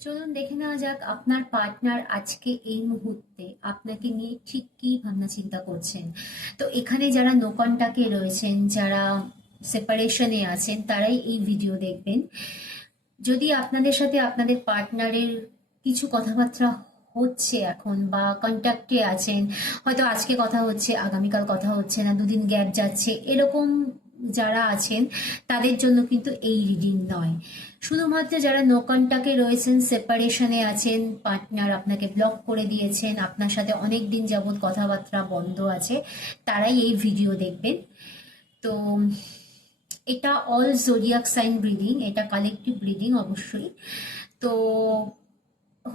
চলুন দেখে নেওয়া যাক আপনার পার্টনার আজকে এই মুহূর্তে আপনাকে নিয়ে ঠিক কী ভাবনা চিন্তা করছেন। তো এখানে যারা নো কন্টাক্টে রয়েছেন, যারা সেপারেশনে আছেন, তারাই এই ভিডিও দেখবেন। যদি আপনাদের সাথে আপনাদের পার্টনারের কিছু কথাবার্তা হচ্ছে এখন বা কন্ট্যাক্টে আছেন, হয়তো আজকে কথা হচ্ছে, আগামীকাল কথা হচ্ছে না, দুদিন গ্যাপ যাচ্ছে, এরকম যারা আছেন, তাদের জন্য কিন্তু এই রিডিং নয়। শুধুমাত্র যারা নো রয়েছেন সেপারেশনে আছেন পার্টনার আপনাকে ব্লক করে দিয়েছেন, আপনার সাথে অনেক দিন যাবৎ কথাবার্তা বন্ধ আছে, তারাই এই ভিডিও দেখবেন। তো, এটা অল জোরিয়াক সাইন ব্রিডিং এটা কালেকটিভ ব্রিডিং অবশ্যই। তো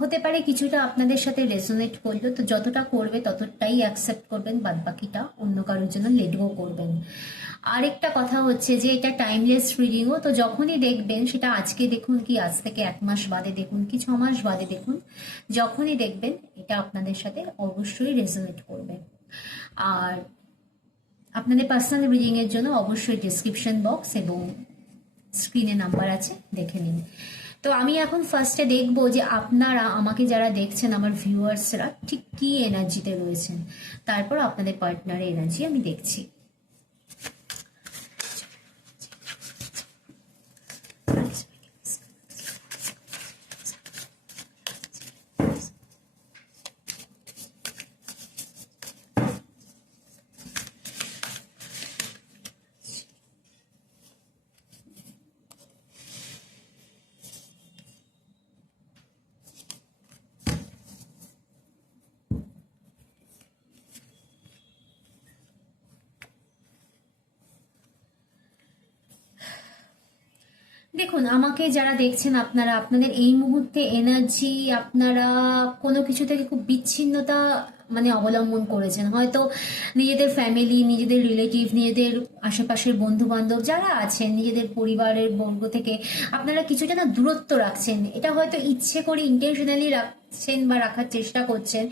হতে পারে কিছুটা আপনাদের সাথে রেজোনেট করল, তো যতটা করবে ততটাই অ্যাকসেপ্ট করবেন বাদ বাকিটা অন্য কারোর জন্য লেট গো করবেন। আরেকটা কথা হচ্ছে যে, এটা টাইমলেস রিডিংও তো যখনই দেখবেন, সেটা আজকে দেখুন কি, আজ থেকে এক মাস বাদে দেখুন কি, ছ মাস বাদে দেখুন, যখনই দেখবেন, এটা আপনাদের সাথে অবশ্যই রেজোনেট করবে। আর আপনাদের পার্সোনাল রিডিং এর জন্য অবশ্যই ডিসক্রিপশন বক্স এবং স্ক্রিনে নাম্বার আছে, দেখে নিন। তো আমি এখন ফার্স্টে দেখব যে আপনারা, আমাকে যারা দেখছেন, আমার ভিউয়ার্সরা ঠিক কি এনার্জিতে রয়েছেন। তারপর আপনাদের পার্টনারের এনার্জি আমি দেখছি। দেখুন, আমাকে যারা দেখছেন, আপনারা, আপনাদের এই মুহূর্তে এনার্জি আপনারা কোনো কিছু থেকে খুব বিচ্ছিন্নতা মানে অবলম্বন করেছেন। হয়তো নিজেদের ফ্যামিলি নিজেদের রিলেটিভ নিজেদের আশেপাশের বন্ধু বান্ধব যারা আছেন, নিজেদের পরিবারের বর্গ থেকে, আপনারা কিছুটা না দূরত্ব রাখছেন। এটা হয়তো ইচ্ছে করে ইন্টেনশনালি রাখছেন বা রাখার চেষ্টা করছেন,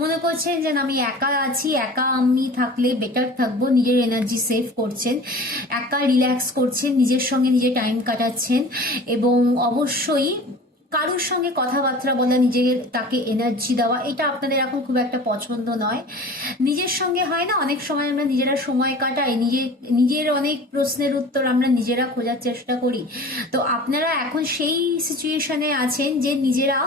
মনে করছেন যে আমি একা আছি, একা আমি থাকলে বেটার থাকব, নিজের এনার্জি সেভ করছেন, একা রিল্যাক্স করছেন, নিজের সঙ্গে নিজে টাইম কাটাচ্ছেন এবং অবশ্যই কারোর সঙ্গে কথাবার্তা বলা, নিজের তাকে এনার্জি দেওয়া, এটা আপনাদের এখন খুব একটা পছন্দ নয়। নিজের সঙ্গে হয় না, অনেক সময় আমরা নিজেরা সময় কাটাই নিজের নিজের অনেক প্রশ্নের উত্তর আমরা নিজেরা খোঁজার চেষ্টা করি। তো আপনারা এখন সেই সিচুয়েশনে আছেন যে নিজেরা,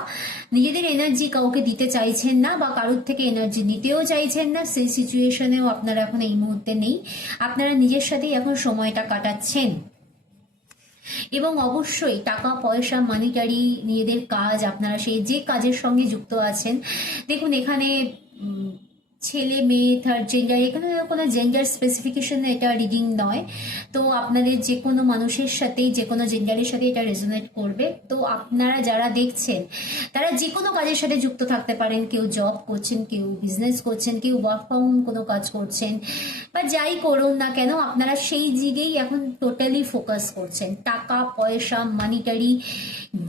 নিজেদের এনার্জি কাউকে দিতে চাইছেন না বা কারোর থেকে এনার্জি নিতেও চাইছেন না, সেই সিচুয়েশনেও আপনারা এখন এই মুহূর্তে নেই। আপনারা নিজের সাথেই এখন সময়টা কাটাচ্ছেন। এবং অবশ্যই টাকা, পয়সা মানিটারি নিজেদের কাজ, আপনারা সেই যে কাজের সঙ্গে যুক্ত আছেন, দেখুন এখানে ছেলে, মেয়ে থার্ড জেন্ডার এখানে কোনো জেন্ডার স্পেসিফিকেশন এটা রিডিং নয়। তো আপনাদের যে কোনো মানুষের সাথেই, যে কোনো জেন্ডারের সাথে এটা রেজোনেট করবে। তো আপনারা যারা দেখছেন, তারা যে কোনো কাজের সাথে যুক্ত থাকতে পারেন। কেউ জব করছেন, কেউ বিজনেস করছেন, কেউ ওয়ার্ক ফ্রম কোনো কাজ করছেন, বা যাই করুন না কেন, আপনারা সেই দিকেই এখন টোটালি ফোকাস করছেন। টাকা, পয়সা মানিটারি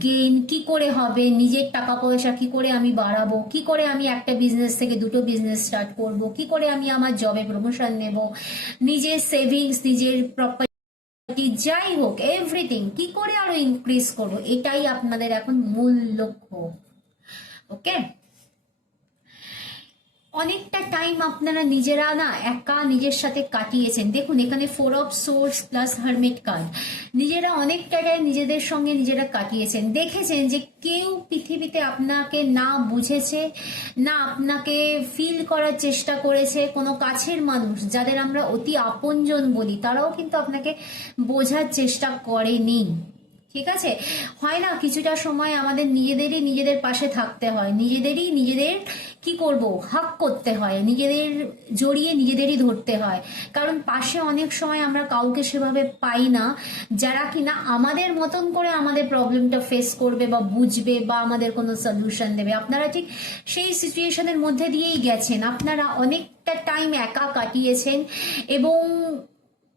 গেইন কি করে হবে? নিজের টাকা, পয়সা কি করে আমি বাড়াবো? কি করে আমি একটা বিজনেস থেকে দুটো বিজনেস স্টার্ট করব? কি করে আমি আমার জবে প্রমোশন নেব? নিজের সেভিংস নিজের প্রপার্টি যাই হোক এভরিথিং কি করে আরও ইনক্রিজ করব? এটাই আপনাদের এখন মূল লক্ষ্য ওকে অনেকটা টাইম আপনারা নিজেরা না একা নিজের সাথে কাটিয়েছেন। দেখুন, এখানে four of swords plus hermit card নিজেরা অনেকটা টাইম নিজেদের সঙ্গে নিজেরা কাটিয়েছেন। দেখেছেন যে কেউ পৃথিবীতে আপনাকে না বুঝেছে, না আপনাকে ফিল করার চেষ্টা করেছে কোনো কাছের মানুষ, যাদের আমরা অতি আপনজন বলি, তারাও কিন্তু আপনাকে বোঝার চেষ্টা করেনি। ঠিক আছে? হয় না, কিছুটা সময় আমাদের নিজেদেরই নিজেদের পাশে থাকতে হয়। নিজেদেরই নিজেদের কি করব? হাক করতে হয়। নিজেদের জড়িয়ে নিজেদেরই ধরতে হয়। কারণ পাশে অনেক সময় আমরা কাউকে সেভাবে পাই না, যারা কিনা আমাদের মতন করে আমাদের প্রবলেমটা ফেস করবে বা বুঝবে বা আমাদের কোনো সলিউশন দেবে। আপনারা ঠিক সেই সিচুয়েশনের মধ্যে দিয়েই গেছেন। আপনারা অনেকটা টাইম একা কাটিয়েছেন এবং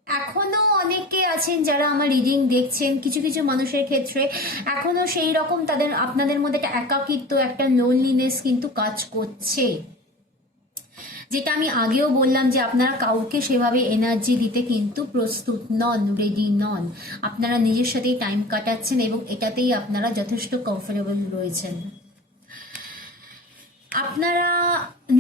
এখনও অনেকে আছেন যারা আমার রিডিং দেখছেন, কিছু কিছু মানুষের ক্ষেত্রে এখনও সেই রকম তাদের, আপনাদের মধ্যে একটা একাকিত্ব, একটা লোনলিনেস কিন্তু কাজ করছে। যেটা আমি আগেও বললাম যে আপনারা কাউকে সেভাবে এনার্জি দিতে কিন্তু প্রস্তুত নন রেডি নন। আপনারা নিজের সাথেই টাইম কাটাচ্ছেন এবং এটাতেই আপনারা যথেষ্ট কমফোর্টেবল রয়েছেন। আপনারা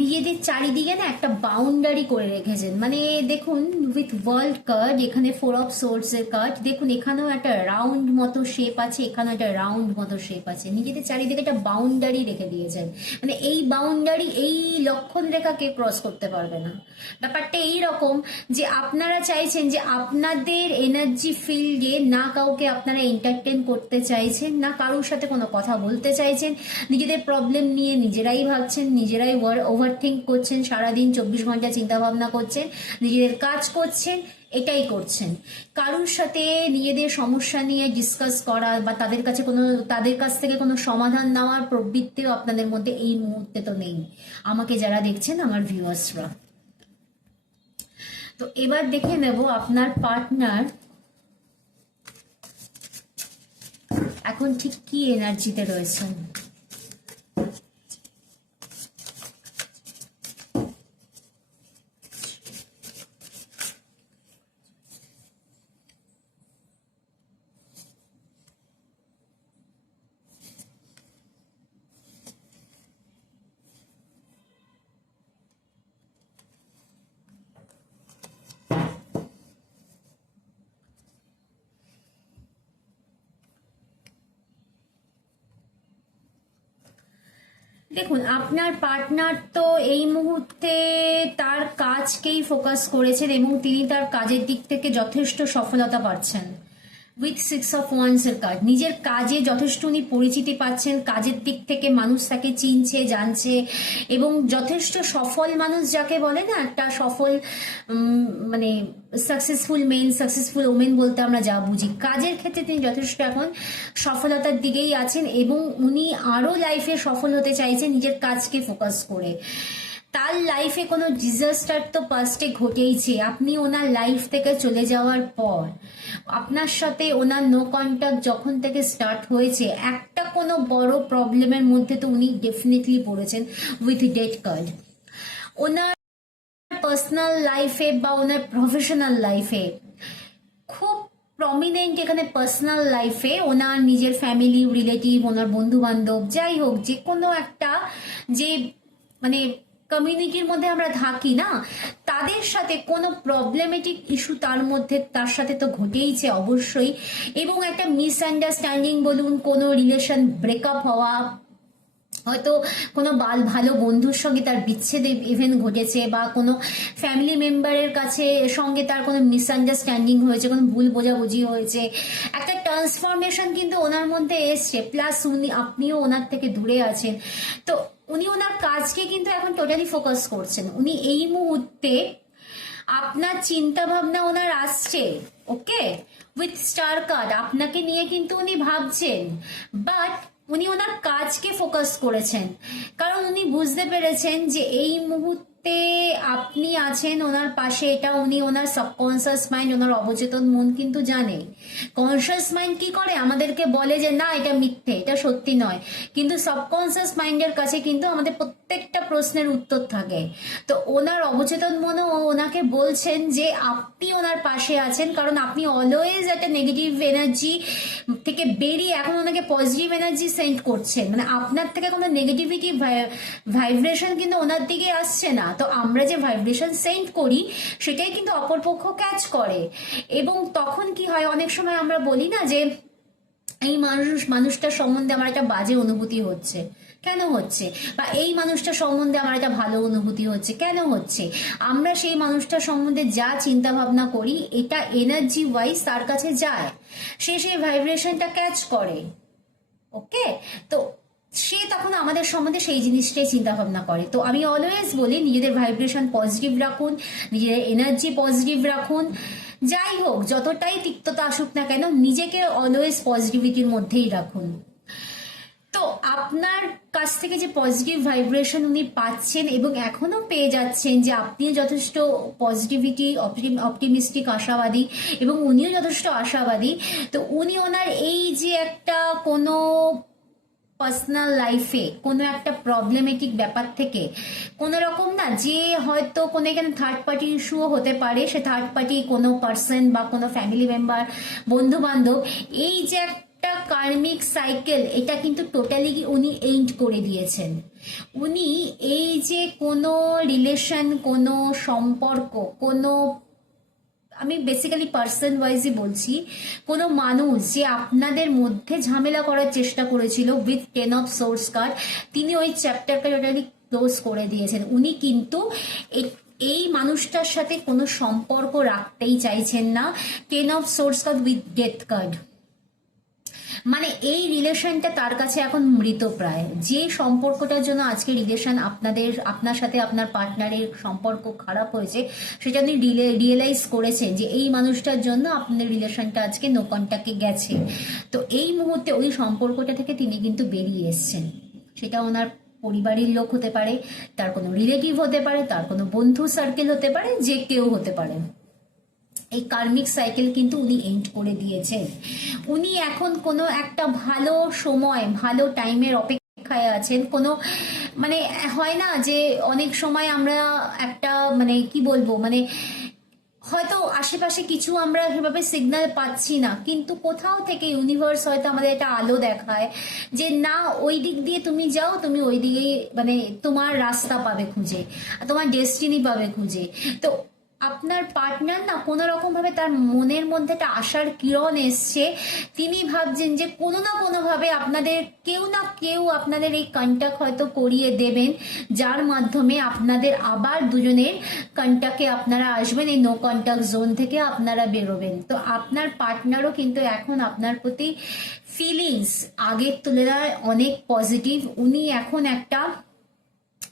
নিজেদের চারিদিকে না একটা বাউন্ডারি করে রেখেছেন। মানে দেখুন উইথ ওয়ার্ল্ড কার্ড এখানে ফোর অফ সোর্স এর কার্ড দেখুন, এখানেও একটা রাউন্ড মতো শেপ আছে, এখানেও একটা রাউন্ড মতো শেপ আছে। নিজেদের চারিদিকে একটা বাউন্ডারি রেখে দিয়েছেন। মানে এই বাউন্ডারি এই লক্ষণ রেখাকে ক্রস করতে পারবে না। ব্যাপারটা এই রকম যে আপনারা চাইছেন যে আপনাদের এনার্জি ফিল্ডে না কাউকে আপনারা এন্টারটেন করতে চাইছেন, না কারোর সাথে কোনো কথা বলতে চাইছেন, নিজেদের প্রবলেম নিয়ে নিজেরাই ভাবছেন, নিজেরাই ওভার থিঙ্ক করছেন, সারাদিন চব্বিশ ঘণ্টা চিন্তা ভাবনা করছেন, নিজেদের কাজ করছেন, এটাই করছেন। কারোর সাথে নিজেদের সমস্যা নিয়ে ডিসকাস করা বা তাদের কাছে কোনো, তাদের কাছ থেকে কোনো সমাধান নেওয়ার প্রবৃত্তিও আপনাদের মধ্যে এই মুহূর্তে তো নেই। আমাকে যারা দেখছেন, আমার ভিউয়ার্সরা তো এবার দেখে নেব আপনার পার্টনার এখন ঠিক কি এনার্জিতে রয়েছেন। দেখুন, আপনার পার্টনার তো এই মুহূর্তে তার কাজকেই ফোকাস করেছেন এবং তিনি তার কাজের দিক থেকে যথেষ্ট সফলতা পাচ্ছেন। উইথ সিক্স অফ ওয়ান্স এর কাজ। নিজের কাজে যথেষ্ট উনি পরিচিতি পাচ্ছেন, কাজের দিক থেকে মানুষ তাকে চিনছে, জানছে, এবং যথেষ্ট সফল মানুষ যাকে বলে না, একটা সফল মানে সাকসেসফুল মেন সাকসেসফুল ওমেন বলতে আমরা যা বুঝি। কাজের ক্ষেত্রে তিনি যথেষ্ট এখন সফলতার দিকেই আছেন এবং উনি আরও লাইফে সফল হতে চাইছেন নিজের কাজকে ফোকাস করে। তার লাইফে কোনো ডিজাস্টার তো পাস্টে ঘটেইছে। আপনি ওনার লাইফ থেকে চলে যাওয়ার পর, আপনার সাথে ওনার নো কন্ট্যাক্ট যখন থেকে স্টার্ট হয়েছে, একটা কোনো বড় প্রবলেমের মধ্যে তো উনি ডেফিনেটলি পড়েছেন উইথ ডেট কার্ড ওনার পার্সোনাল লাইফে বা ওনার প্রফেশনাল লাইফে খুব প্রমিনেন্ট এখানে পার্সোনাল লাইফে ওনার নিজের ফ্যামিলি রিলেটিভ ওনার বন্ধু বান্ধব যাই হোক যে কোনো একটা যে মানে কমিউনিটির মধ্যে আমরা থাকি না, তাদের সাথে কোনো প্রবলেমেটিক ইস্যু তার মধ্যে, তার সাথে তো ঘটেইছে অবশ্যই। এবং একটা মিসআন্ডারস্ট্যান্ডিং বলুন, কোনো রিলেশন ব্রেকআপ হওয়া, হয়তো কোনো বাল ভালো বন্ধুর সঙ্গে তার বিচ্ছেদ ইভেন্ট ঘটেছে বা কোনো ফ্যামিলি মেম্বারের কাছে সঙ্গে তার কোনো মিসআন্ডারস্ট্যান্ডিং হয়েছে, কোনো ভুল বোঝাবুঝি হয়েছে। একটা ট্রান্সফরমেশন কিন্তু ওনার মধ্যে এসছে প্লাস উনি আপনিও ওনার থেকে দূরে আছেন। তো উনি ওনার কাজকে কিন্তু এখন টোটালি ফোকাস করছেন। উনি এই মুহূর্তে আপনার চিন্তা ভাবনা ওনার আসছে ওকে উইথ স্টার কার্ড আপনাকে নিয়ে কিন্তু উনি ভাবছেন। বাট উনি ওনার কাজকে ফোকাস করেছেন। কারণ উনি বুঝতে পেরেছেন যে এই মুহূর্তে আপনি আছেন ওনার পাশে, এটা উনি ওনার সাবকনসিয়াস মাইন্ড ওনার অবচেতন মন কিন্তু জানে কনসিয়াস মাইন্ড কি করে? আমাদেরকে বলে যে, না, এটা মিথ্যে, এটা সত্যি নয়। কিন্তু সাবকনসিয়াস মাইন্ডের কাছে কিন্তু আমাদের প্রত্যেকটা প্রশ্নের উত্তর থাকে। তো ওনার অবচেতন মনও ওনাকে বলছেন যে, আপনি ওনার পাশে আছেন, কারণ আপনি অলওয়েজ একটা নেগেটিভ এনার্জি থেকে বেরিয়ে এখন ওনাকে পজিটিভ এনার্জি সেন্ড করছেন। মানে আপনার থেকে কোনো নেগেটিভিটি ভাইব্রেশন কিন্তু ওনার দিকে আসছে না। তো আমরা যে ভাইব্রেশন সেন্ড করি, সেটাই কিন্তু অপরপক্ষ ক্যাচ করে। এবং তখন কি হয়, অনেক সময় আমরা বলি না যে, এই মানুষ, মানুষটার সম্বন্ধে আমার একটা বাজে অনুভূতি হচ্ছে। কেন হচ্ছে? বা এই মানুষটার সম্বন্ধে আমার একটা ভালো অনুভূতি হচ্ছে। কেন হচ্ছে? আমরা সেই মানুষটার সম্বন্ধে যা চিন্তা ভাবনা করি, এটা এনার্জি ওয়াইজ তার কাছে যায়। সে সেই ভাইব্রেশনটা ক্যাচ করে। ওকে তো সে তখন আমাদের সম্বন্ধে সেই জিনিসটাই চিন্তা ভাবনা করে। তো আমি অলওয়েজ বলি, নিজেদের ভাইব্রেশন পজিটিভ রাখুন, নিজেদের এনার্জি পজিটিভ রাখুন। যাই হোক, যতটাই তিক্ততা আসুক না কেন, নিজেকে অলওয়েজ পজিটিভিটির মধ্যেই রাখুন। তো আপনার কাছ থেকে যে পজিটিভ ভাইব্রেশন উনি পাচ্ছেন এবং এখনও পেয়ে যাচ্ছেন যে আপনিও যথেষ্ট পজিটিভিটি অপটিমিস্টিক আশাবাদী এবং উনিও যথেষ্ট আশাবাদী, তো উনি ওনার এই যে একটা কোনো পার্সোনাল লাইফে কোনো একটা প্রবলেমেটিক ব্যাপার থেকে কোনো রকম না যে হয়তো কোনো এখানে থার্ড পার্টি ইস্যুও হতে পারে, সে থার্ড পার্টি কোনো পার্সন বা কোনো ফ্যামিলি মেম্বার বন্ধু বান্ধব এই যে একটা কার্মিক সাইকেল এটা কিন্তু টোটালি উনি এন্ড করে দিয়েছেন। উনি এই যে কোনো রিলেশন কোনো সম্পর্ক, কোনো আমি বেসিক্যালি পার্সন ওয়াইজই বলছি, কোনো মানুষ যে আপনাদের মধ্যে ঝামেলা করার চেষ্টা করেছিল with ten of swords card তিনি ওই চ্যাপ্টারটা টোটালি ক্লোজ করে দিয়েছেন। উনি কিন্তু এই- এই মানুষটার সাথে কোনো সম্পর্ক রাখতেই চাইছেন না। Ten of swords card with death card মানে এই রিলেশনটা তার কাছে এখন মৃতপ্রায় যে সম্পর্কটার জন্য আজকে রিলেশন আপনাদের, আপনার সাথে আপনার পার্টনারের সম্পর্ক খারাপ হয়েছে, সেটা আপনি রিয়েলাইজ করেছেন যে এই মানুষটার জন্য আপনার রিলেশনটা আজকে নো গেছে। তো এই মুহূর্তে ওই সম্পর্কটা থেকে তিনি কিন্তু বেরিয়ে এসছেন। সেটা ওনার পরিবারের লোক হতে পারে, তার কোনো রিলেটিভ হতে পারে, তার কোনো বন্ধু সার্কেল হতে পারে, যে কেউ হতে পারে। এই কার্মিক সাইকেল কিন্তু উনি এন্ড করে দিয়েছেন। উনি এখন কোনো একটা ভালো সময়, ভালো টাইমের অপেক্ষায় আছেন। কোনো মানে হয় না যে অনেক সময় আমরা একটা মানে কি বলব মানে হয়তো আশেপাশে কিছু আমরা সেভাবে সিগন্যাল পাচ্ছি না, কিন্তু কোথাও থেকে ইউনিভার্স হয়তো আমাদের একটা আলো দেখায় যে না, ওই দিক দিয়ে তুমি যাও, তুমি ওই দিকেই মানে তোমার রাস্তা পাবে খুঁজে, তোমার ডেস্টিনি পাবে খুঁজে। তো আপনার পার্টনার না কোনো রকম ভাবে তার মনের মধ্যে একটা আশার কিরণ এসছে, তিনি ভাবছেন যে কোনো না কোনো ভাবে আপনাদের কেউ না কেউ আপনাদের এই কন্ট্যাক্ট হয়তো করিয়ে দেবেন, যার মাধ্যমে আপনাদের আবার দুজনের কন্ট্যাক্টে আপনারা আসবেন, এই নো কন্ট্যাক্ট জোন থেকে আপনারা বেরোবেন। তো আপনার পার্টনারও কিন্তু এখন আপনার প্রতি ফিলিংস আগের তুলনায় অনেক পজিটিভ উনি এখন একটা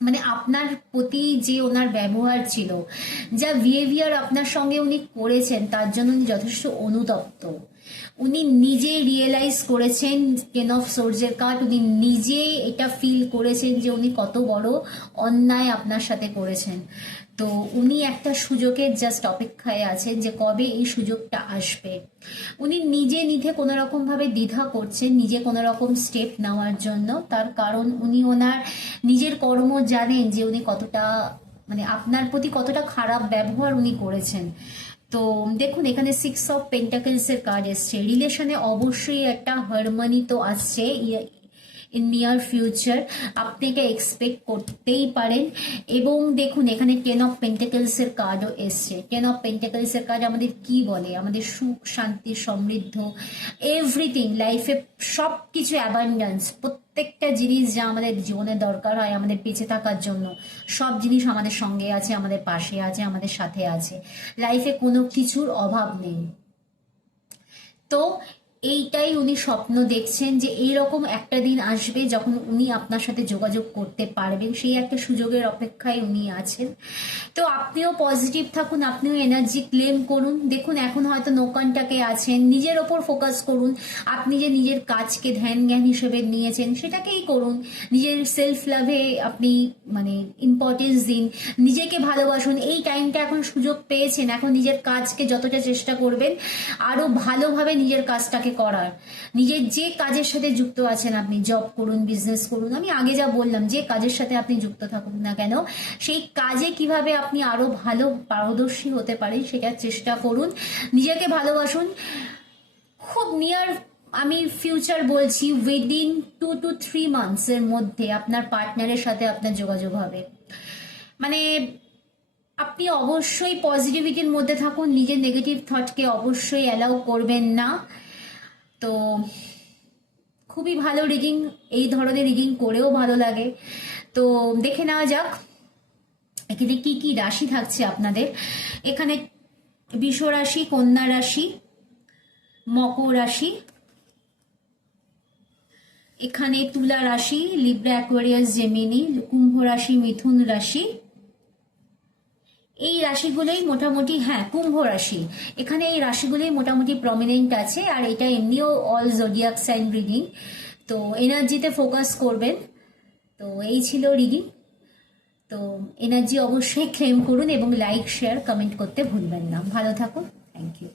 মানে আপনার প্রতি যে ওনার ব্যবহার ছিল, যা বিহেভিয়ার আপনার সঙ্গে উনি করেছেন, তার জন্য উনি যথেষ্ট অনুতপ্ত। উনি নিজে রিয়েলাইজ করেছেন কেন অফ সোর্সের কার্ড উনি নিজে এটা ফিল করেছেন যে উনি কত বড় অন্যায় আপনার সাথে করেছেন। তো উনি একটা সুযোগের জাস্ট অপেক্ষায় আছেন যে কবে এই সুযোগটা আসবে। উনি নিজে নিধে কোনো রকম ভাবে দ্বিধা করছেন, নিজে কোনো রকম স্টেপ নেওয়ার জন্য। তার কারণ উনি ওনার নিজের কর্ম জানেন যে উনি কতটা মানে আপনার প্রতি কতটা খারাপ ব্যবহার উনি করেছেন। তো দেখুন, এখানে সিক্স অফ পেন্টাকেলস এর কার্ড এসছে। রিলেশনে অবশ্যই একটা হারমোনি তো আসছে। ইন নিয়ার ফিউচার আপনি এটা এক্সপেক্ট করতেই পারেন। এবং দেখুন, এখানে টেন অফ পেন্টাকেলস এর কার্ডও এসছে। টেন অফ পেন্টাকেলস এর কার্ড আমাদের কি বলে? আমাদের সুখ, শান্তি, সমৃদ্ধ এভরিথিং লাইফে সব কিছু অ্যাবান্ডান্স প্রত্যেকটা জিনিস যা আমাদের জীবনে দরকার হয় আমাদের বেঁচে থাকার জন্য, সব জিনিস আমাদের সঙ্গে আছে, আমাদের পাশে আছে, আমাদের সাথে আছে। লাইফে কোনো কিছুর অভাব নেই। তো এইটাই উনি স্বপ্ন দেখছেন যে এইরকম একটা দিন আসবে যখন উনি আপনার সাথে যোগাযোগ করতে পারবেন। সেই একটা সুযোগের অপেক্ষায় উনি আছেন। তো আপনিও পজিটিভ থাকুন, আপনিও এনার্জি ক্লেম করুন। দেখুন, এখন হয়তো নোকানটাকে আছেন, নিজের ওপর ফোকাস করুন। আপনি যে নিজের কাজকে ধ্যান জ্ঞান হিসেবে নিয়েছেন, সেটাকেই করুন। নিজের সেলফ লাভে আপনি মানে ইম্পর্টেন্স দিন। নিজেকে ভালোবাসুন। এই টাইমটা এখন সুযোগ পেয়েছেন। এখন নিজের কাজকে যতটা চেষ্টা করবেন, আরও ভালোভাবে নিজের কাজটাকে করার। নিজের যে কাজের সাথে যুক্ত আছেন আপনি জব করুন বিজনেস করুন, আমি আগে যা বললাম, যে কাজের সাথে আপনি যুক্ত থাকুন না কেন, সেই কাজে কীভাবে আপনি আরও ভালো পারদর্শী হতে পারেন সেটার চেষ্টা করুন, নিজেকে ভালোবাসুন। খুব নিয়ার আমি ফিউচার বলছি within two two three months এর মধ্যে আপনার পার্টনারের সাথে আপনার যোগাযোগ হবে। মানে আপনি অবশ্যই পজিটিভিটির মধ্যে থাকুন, নিজের নেগেটিভ থটকে অবশ্যই অ্যালাউ করবেন না। তো খুবই ভালো রিডিং এই ধরনের রিডিং করেও ভালো লাগে। তো দেখে নেওয়া যাক, এখানে কি কি রাশি থাকছে আপনাদের। এখানে বিষ রাশি, কন্যা রাশি, মকর রাশি। এখানে তুলা রাশি লিব্রা অ্যাকোয়ারিয়াস জেমিনি কুম্ভ রাশি, মিথুন রাশি। এই রাশিগুলোই মোটামুটি হ্যাঁ কুম্ভ রাশি। এখানে এই রাশিগুলোই মোটামুটি প্রমিনেন্ট আছে আর এটা এমনিও অল জোডিয়াক সাইন রিডিং তো এনার্জিতে ফোকাস করবেন। তো এই ছিল রিডিং তো এনার্জি অবশ্যই ক্লেম করুন এবং লাইক শেয়ার কমেন্ট করতে ভুলবেন না। ভালো থাকুন। Thank you